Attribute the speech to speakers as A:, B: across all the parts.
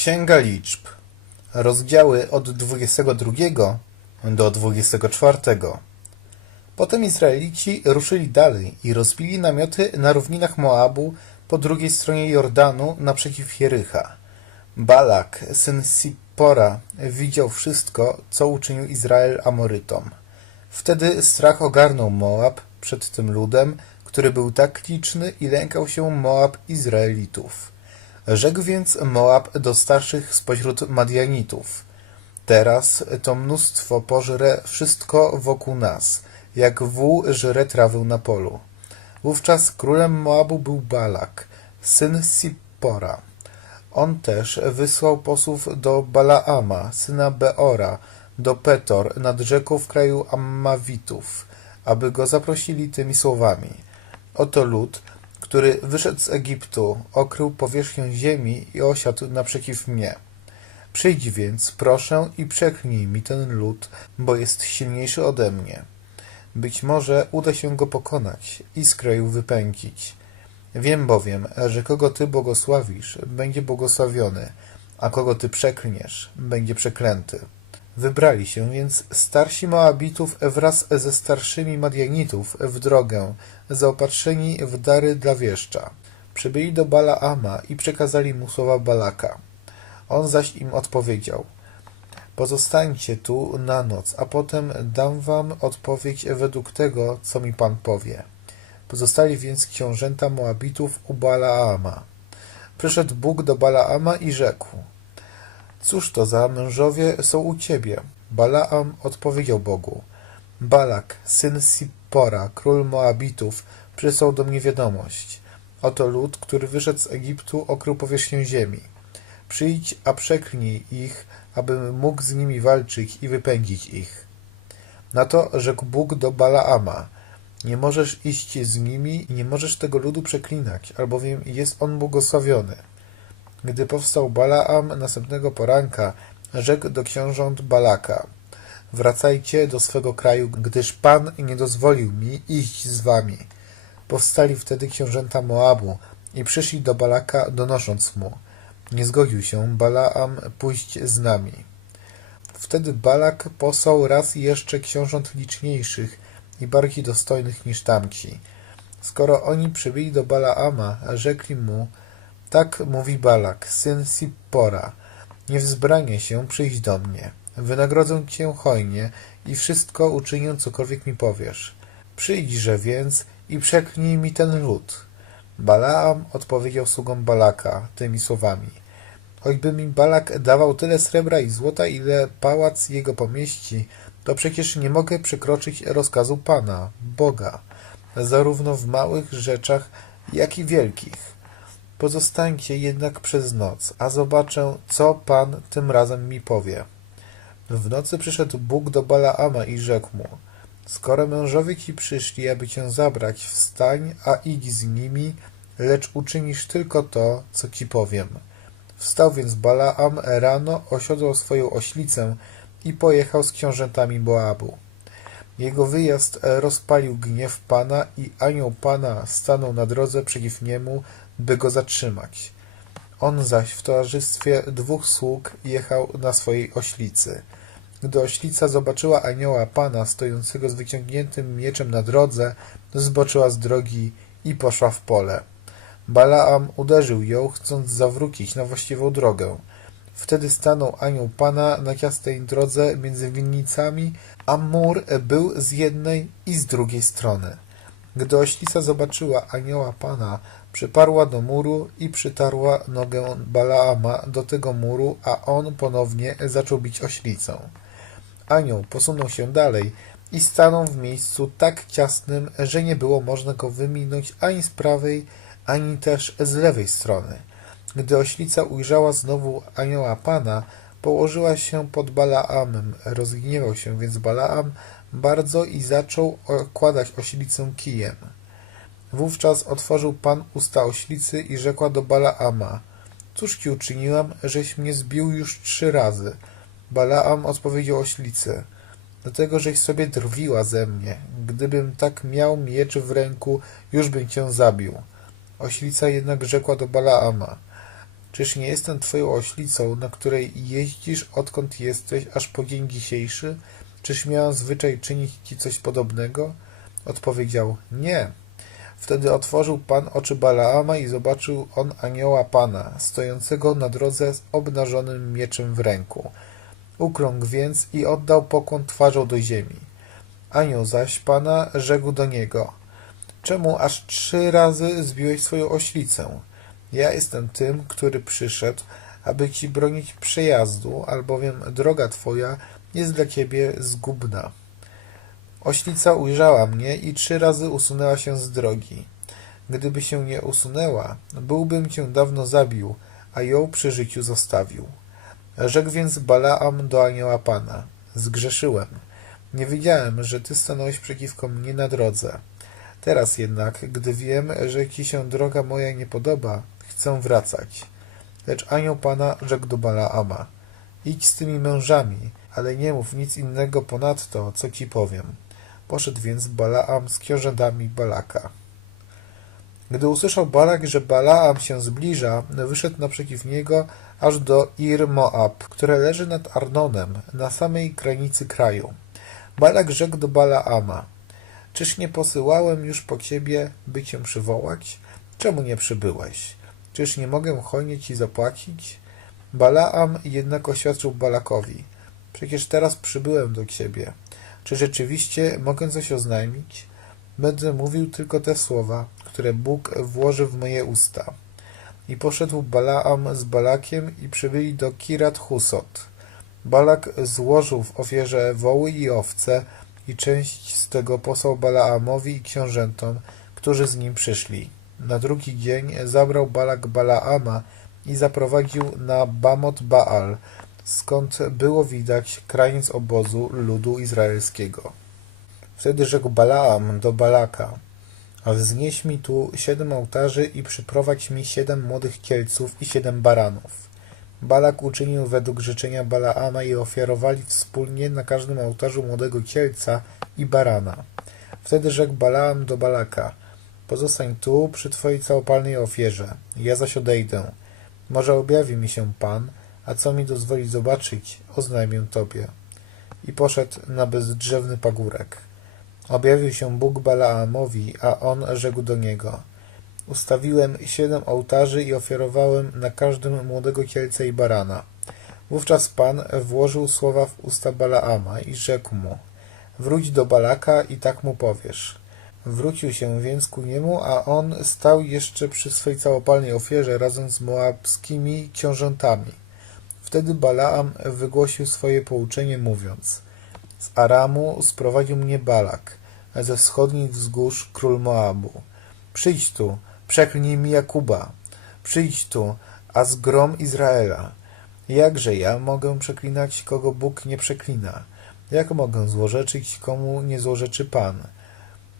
A: Księga Liczb, rozdziały od 22 do 24. Potem Izraelici ruszyli dalej i rozbili namioty na równinach Moabu po drugiej stronie Jordanu naprzeciw Jericha. Balak, syn Sippora, widział wszystko, co uczynił Izrael Amorytom. Wtedy strach ogarnął Moab przed tym ludem, który był tak liczny i lękał się Moab Izraelitów. Rzekł więc Moab do starszych spośród Madianitów. Teraz to mnóstwo pożre wszystko wokół nas, jak wół żre trawę na polu. Wówczas królem Moabu był Balak, syn Sippora. On też wysłał posłów do Balaama, syna Beora, do Petor nad rzeką w kraju Ammawitów, aby go zaprosili tymi słowami. Oto lud, który wyszedł z Egiptu, okrył powierzchnię ziemi i osiadł naprzeciw mnie. Przyjdź więc, proszę, i przeklnij mi ten lud, bo jest silniejszy ode mnie. Być może uda się go pokonać i z kraju wypędzić. Wiem bowiem, że kogo ty błogosławisz, będzie błogosławiony, a kogo ty przeklniesz, będzie przeklęty. Wybrali się więc starsi Moabitów wraz ze starszymi Madianitów w drogę, zaopatrzeni w dary dla wieszcza. Przybyli do Balaama i przekazali mu słowa Balaka. On zaś im odpowiedział: Pozostańcie tu na noc, a potem dam wam odpowiedź według tego, co mi pan powie. Pozostali więc książęta Moabitów u Balaama. Przyszedł Bóg do Balaama i rzekł: Cóż to za mężowie są u ciebie? Balaam odpowiedział Bogu: Balak, syn Sippora, król Moabitów, przysłał do mnie wiadomość. Oto lud, który wyszedł z Egiptu, okrył powierzchnię ziemi. Przyjdź, a przeklnij ich, abym mógł z nimi walczyć i wypędzić ich. Na to rzekł Bóg do Balaama: Nie możesz iść z nimi i nie możesz tego ludu przeklinać, albowiem jest on błogosławiony. Gdy powstał Balaam następnego poranka, rzekł do książąt Balaka: Wracajcie do swego kraju, gdyż Pan nie dozwolił mi iść z wami. Powstali wtedy książęta Moabu i przyszli do Balaka, donosząc mu: Nie zgodził się Balaam pójść z nami. Wtedy Balak posłał raz jeszcze książąt liczniejszych i bardziej dostojnych niż tamci. Skoro oni przybyli do Balaama, rzekli mu: tak mówi Balak, syn Sippora. Nie wzbranie się przyjść do mnie. Wynagrodzę cię hojnie i wszystko uczynię, cokolwiek mi powiesz. Przyjdźże więc i przeklnij mi ten lud. Balaam odpowiedział sługom Balaka tymi słowami. Choćby mi Balak dawał tyle srebra i złota, ile pałac jego pomieści, to przecież nie mogę przekroczyć rozkazu Pana, Boga, zarówno w małych rzeczach, jak i wielkich. Pozostańcie jednak przez noc, a zobaczę, co Pan tym razem mi powie. W nocy przyszedł Bóg do Balaama i rzekł mu, skoro mężowie ci przyszli, aby cię zabrać, wstań, a idź z nimi, lecz uczynisz tylko to, co ci powiem. Wstał więc Balaam rano, osiodłał swoją oślicę i pojechał z książętami Moabu. Jego wyjazd rozpalił gniew Pana i anioł Pana stanął na drodze przeciw niemu, by go zatrzymać. On zaś w towarzystwie dwóch sług jechał na swojej oślicy. Gdy oślica zobaczyła anioła Pana stojącego z wyciągniętym mieczem na drodze, zboczyła z drogi i poszła w pole. Balaam uderzył ją, chcąc zawrócić na właściwą drogę. Wtedy stanął anioł Pana na ciastej drodze między winnicami, a mur był z jednej i z drugiej strony. Gdy oślica zobaczyła anioła Pana, przyparła do muru i przytarła nogę Balaama do tego muru, a on ponownie zaczął bić oślicę. Anioł posunął się dalej i stanął w miejscu tak ciasnym, że nie było można go wyminąć ani z prawej, ani też z lewej strony. Gdy oślica ujrzała znowu anioła Pana, położyła się pod Balaamem. Rozgniewał się więc Balaam bardzo i zaczął okładać oślicę kijem. Wówczas otworzył Pan usta oślicy i rzekła do Balaama: Cóż ci uczyniłam, żeś mnie zbił już trzy razy? Balaam odpowiedział oślicy: Dlatego, żeś sobie drwiła ze mnie. Gdybym tak miał miecz w ręku, już bym cię zabił. Oślica jednak rzekła do Balaama: Czyż nie jestem twoją oślicą, na której jeździsz odkąd jesteś, aż po dzień dzisiejszy? Czyż miałam zwyczaj czynić ci coś podobnego? Odpowiedział, nie. Wtedy otworzył Pan oczy Balaama i zobaczył on anioła Pana, stojącego na drodze z obnażonym mieczem w ręku. Ukląkł więc i oddał pokłon twarzą do ziemi. Anioł zaś Pana rzekł do niego, czemu aż trzy razy zbiłeś swoją oślicę? Ja jestem tym, który przyszedł, aby ci bronić przejazdu, albowiem droga twoja jest dla ciebie zgubna. Oślica ujrzała mnie i trzy razy usunęła się z drogi. Gdyby się nie usunęła, byłbym cię dawno zabił, a ją przy życiu zostawił. Rzekł więc Balaam do anioła Pana. Zgrzeszyłem. Nie wiedziałem, że ty stanąłeś przeciwko mnie na drodze. Teraz jednak, gdy wiem, że ci się droga moja nie podoba, chcę wracać. Lecz anioł Pana rzekł do Balaama. Idź z tymi mężami, ale nie mów nic innego ponadto, co ci powiem. Poszedł więc Balaam z książętami Balaka. Gdy usłyszał Balak, że Balaam się zbliża, wyszedł naprzeciw niego aż do Ir Moab, które leży nad Arnonem, na samej granicy kraju. Balak rzekł do Balaama, czyż nie posyłałem już po ciebie, by cię przywołać? Czemu nie przybyłeś? Czyż nie mogę hojnie ci zapłacić? Balaam jednak oświadczył Balakowi, przecież teraz przybyłem do ciebie. Czy rzeczywiście mogę coś oznajmić? Będę mówił tylko te słowa, które Bóg włoży w moje usta. I poszedł Balaam z Balakiem i przybyli do Kirat Husot. Balak złożył w ofierze woły i owce i część z tego posłał Balaamowi i książętom, którzy z nim przyszli. Na drugi dzień zabrał Balak Balaama i zaprowadził na Bamot Baal, skąd było widać kraniec obozu ludu izraelskiego. Wtedy rzekł Balaam do Balaka, wznieś mi tu siedem ołtarzy i przyprowadź mi siedem młodych cielców i siedem baranów. Balak uczynił według życzenia Balaama i ofiarowali wspólnie na każdym ołtarzu młodego cielca i barana. Wtedy rzekł Balaam do Balaka, pozostań tu przy twojej całopalnej ofierze, ja zaś odejdę. Może objawi mi się Pan, a co mi dozwoli zobaczyć, oznajmię tobie. I poszedł na bezdrzewny pagórek. Objawił się Bóg Balaamowi, a on rzekł do niego. Ustawiłem siedem ołtarzy i ofiarowałem na każdym młodego cielca i barana. Wówczas Pan włożył słowa w usta Balaama i rzekł mu, wróć do Balaka i tak mu powiesz. Wrócił się więc ku niemu, a on stał jeszcze przy swej całopalnej ofierze razem z moabskimi książętami. Wtedy Balaam wygłosił swoje pouczenie, mówiąc: Z Aramu sprowadził mnie Balak, ze wschodnich wzgórz król Moabu. Przyjdź tu, przeklnij mi Jakuba. Przyjdź tu, a zgrom Izraela. Jakże ja mogę przeklinać, kogo Bóg nie przeklina? Jak mogę złorzeczyć, komu nie złorzeczy Pan?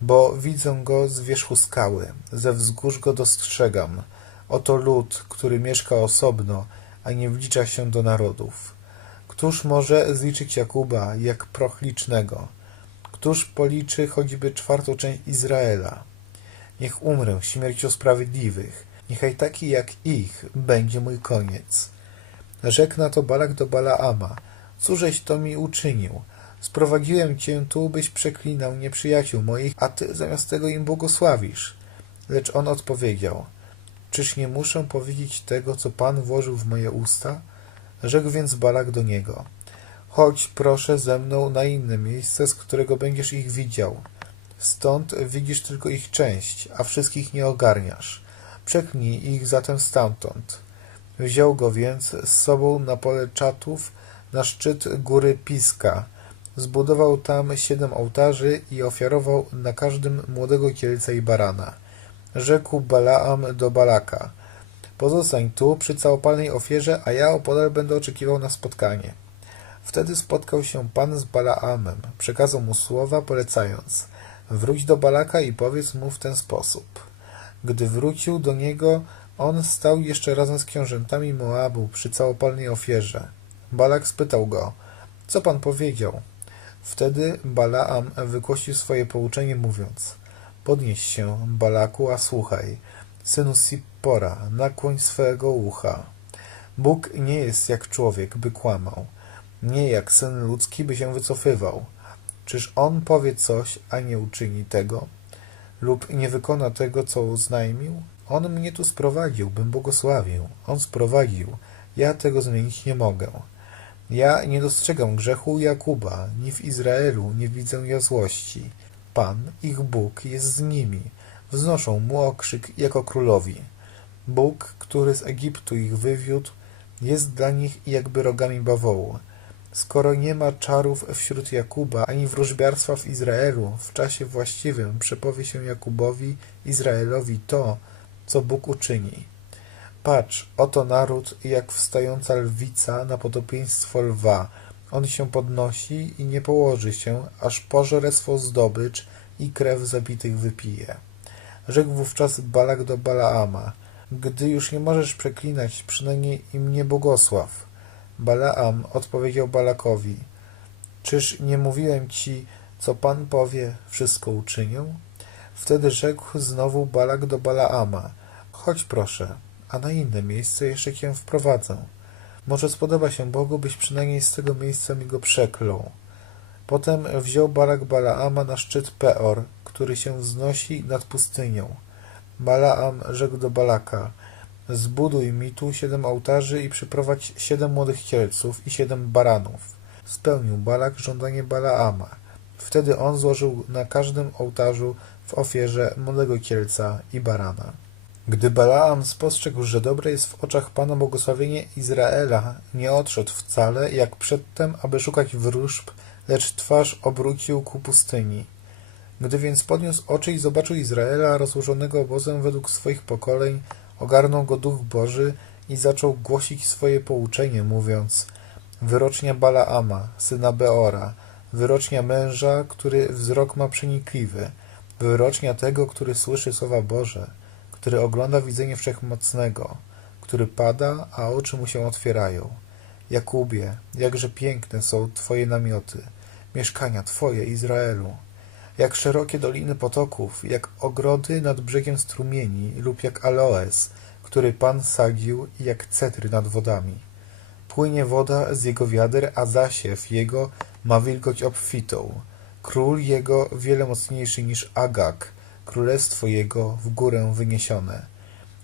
A: Bo widzę go z wierzchu skały, ze wzgórz go dostrzegam. Oto lud, który mieszka osobno, a nie wlicza się do narodów. Któż może zliczyć Jakuba jak proch licznego? Któż policzy choćby czwartą część Izraela? Niech umrę śmiercią sprawiedliwych, niechaj taki jak ich będzie mój koniec. Rzekł na to Balak do Balaama, cóżeś to mi uczynił? Sprowadziłem cię tu, byś przeklinał nieprzyjaciół moich, a ty zamiast tego im błogosławisz. Lecz on odpowiedział, czyż nie muszę powiedzieć tego, co Pan włożył w moje usta? Rzekł więc Balak do niego, chodź proszę ze mną na inne miejsce, z którego będziesz ich widział. Stąd widzisz tylko ich część, a wszystkich nie ogarniasz. Przeknij ich zatem stamtąd. Wziął go więc z sobą na pole czatów, na szczyt góry Piska. Zbudował tam siedem ołtarzy i ofiarował na każdym młodego cielca i barana. Rzekł Balaam do Balaka, pozostań tu przy całopalnej ofierze, a ja opodal będę oczekiwał na spotkanie. Wtedy spotkał się Pan z Balaamem, przekazał mu słowa, polecając, wróć do Balaka i powiedz mu w ten sposób. Gdy wrócił do niego, on stał jeszcze razem z książętami Moabu przy całopalnej ofierze. Balak spytał go, co pan powiedział? Wtedy Balaam wygłosił swoje pouczenie, mówiąc, podnieś się, Balaku, a słuchaj, synu Sippora, nakłoń swego ucha. Bóg nie jest jak człowiek, by kłamał, nie jak syn ludzki, by się wycofywał. Czyż on powie coś, a nie uczyni tego? Lub nie wykona tego, co oznajmił? On mnie tu sprowadził, bym błogosławił. On sprowadził. Ja tego zmienić nie mogę. Ja nie dostrzegam grzechu Jakuba, ni w Izraelu nie widzę ja złości. Pan, ich Bóg, jest z nimi. Wznoszą mu okrzyk jako królowi. Bóg, który z Egiptu ich wywiódł, jest dla nich jakby rogami bawołu. Skoro nie ma czarów wśród Jakuba, ani wróżbiarstwa w Izraelu, w czasie właściwym przepowie się Jakubowi, Izraelowi to, co Bóg uczyni. Patrz, oto naród jak wstająca lwica na podobieństwo lwa. On się podnosi i nie położy się, aż pożre swą zdobycz i krew zabitych wypije. Rzekł wówczas Balak do Balaama, gdy już nie możesz przeklinać, przynajmniej im nie błogosław. Balaam odpowiedział Balakowi, czyż nie mówiłem ci, co Pan powie, wszystko uczynię? Wtedy rzekł znowu Balak do Balaama, chodź proszę, a na inne miejsce jeszcze cię wprowadzę. Może spodoba się Bogu, byś przynajmniej z tego miejsca mi go przeklął. Potem wziął Balak Balaama na szczyt Peor, który się wznosi nad pustynią. Balaam rzekł do Balaka, zbuduj mi tu siedem ołtarzy i przyprowadź siedem młodych cielców i siedem baranów. Spełnił Balak żądanie Balaama. Wtedy on złożył na każdym ołtarzu w ofierze młodego cielca i barana. Gdy Balaam spostrzegł, że dobre jest w oczach Pana błogosławienie Izraela, nie odszedł wcale, jak przedtem, aby szukać wróżb, lecz twarz obrócił ku pustyni. Gdy więc podniósł oczy i zobaczył Izraela rozłożonego obozem według swoich pokoleń, ogarnął go Duch Boży i zaczął głosić swoje pouczenie, mówiąc Wyrocznia Balaama, syna Beora, wyrocznia męża, który wzrok ma przenikliwy, wyrocznia tego, który słyszy słowa Boże, który ogląda widzenie wszechmocnego, który pada, a oczy mu się otwierają. Jakubie, jakże piękne są Twoje namioty, mieszkania Twoje, Izraelu, jak szerokie doliny potoków, jak ogrody nad brzegiem strumieni lub jak aloes, który Pan sadził, jak cetry nad wodami. Płynie woda z jego wiader, a zasiew jego ma wilgoć obfitą. Król jego wiele mocniejszy niż Agag, królestwo jego w górę wyniesione.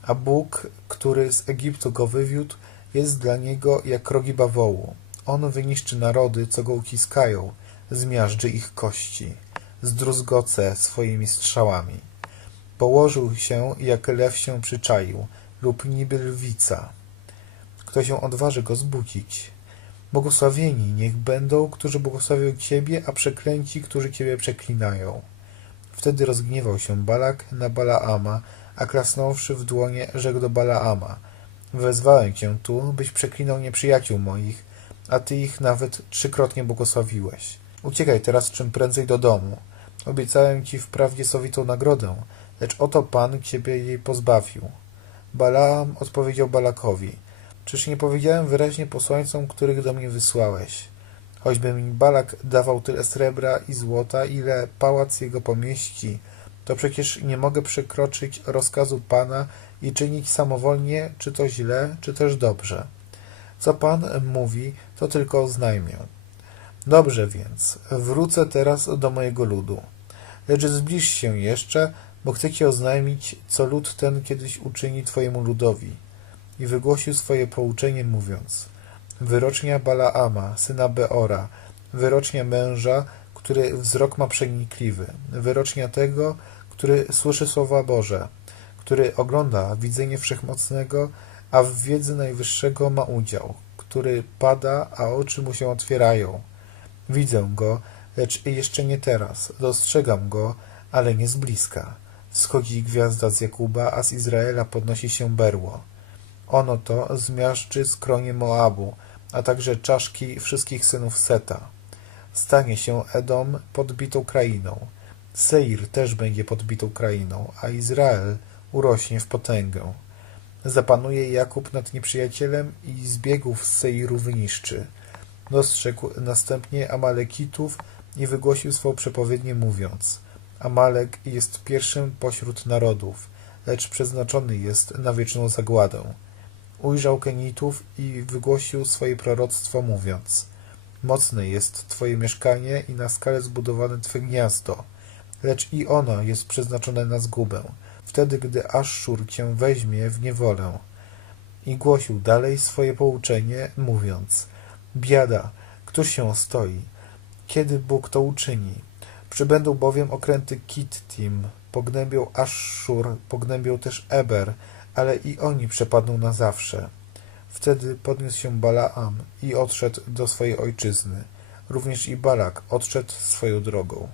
A: A Bóg, który z Egiptu go wywiódł, jest dla niego jak rogi bawołu. On wyniszczy narody, co go uciskają, zmiażdży ich kości, zdruzgoce swoimi strzałami. Położył się, jak lew się przyczaił, lub niby lwica. Kto się odważy go zbudzić? Błogosławieni niech będą, którzy błogosławią Ciebie, a przeklęci, którzy Ciebie przeklinają. Wtedy rozgniewał się Balak na Balaama, a klasnąwszy w dłonie, rzekł do Balaama Wezwałem cię tu, byś przeklinał nieprzyjaciół moich, a ty ich nawet trzykrotnie błogosławiłeś. Uciekaj teraz czym prędzej do domu. Obiecałem ci wprawdzie sowitą nagrodę, lecz oto Pan ciebie jej pozbawił. Balaam odpowiedział Balakowi, czyż nie powiedziałem wyraźnie posłańcom, których do mnie wysłałeś? Choćby mi Balak dawał tyle srebra i złota, ile pałac jego pomieści, to przecież nie mogę przekroczyć rozkazu Pana i czynić samowolnie, czy to źle, czy też dobrze. Co Pan mówi, to tylko oznajmię. Dobrze więc, wrócę teraz do mojego ludu. Lecz zbliż się jeszcze, bo chcę Ci oznajmić, co lud ten kiedyś uczyni Twojemu ludowi. I wygłosił swoje pouczenie, mówiąc Wyrocznia Balaama, syna Beora, wyrocznia męża, który wzrok ma przenikliwy, wyrocznia tego, który słyszy słowa Boże, który ogląda widzenie wszechmocnego, a w wiedzy najwyższego ma udział, który pada, a oczy mu się otwierają. Widzę go, lecz jeszcze nie teraz, dostrzegam go, ale nie z bliska. Wschodzi gwiazda z Jakuba, a z Izraela podnosi się berło. Ono to zmiażdży skronie Moabu, a także czaszki wszystkich synów Seta. Stanie się Edom podbitą krainą. Seir też będzie podbitą krainą, a Izrael urośnie w potęgę. Zapanuje Jakub nad nieprzyjacielem i z biegów z Seiru wyniszczy. Dostrzegł następnie Amalekitów i wygłosił swą przepowiednię mówiąc Amalek jest pierwszym pośród narodów, lecz przeznaczony jest na wieczną zagładę. Ujrzał Kenitów i wygłosił swoje proroctwo, mówiąc Mocne jest Twoje mieszkanie i na skalę zbudowane Twe gniazdo, lecz i ono jest przeznaczone na zgubę, wtedy gdy Aszszur Cię weźmie w niewolę. I głosił dalej swoje pouczenie, mówiąc Biada, któż się stoi? Kiedy Bóg to uczyni? Przybędą bowiem okręty Kittim, pognębią Aszszur, pognębią też Eber, ale i oni przepadną na zawsze. Wtedy podniósł się Balaam i odszedł do swojej ojczyzny. Również i Balak odszedł swoją drogą.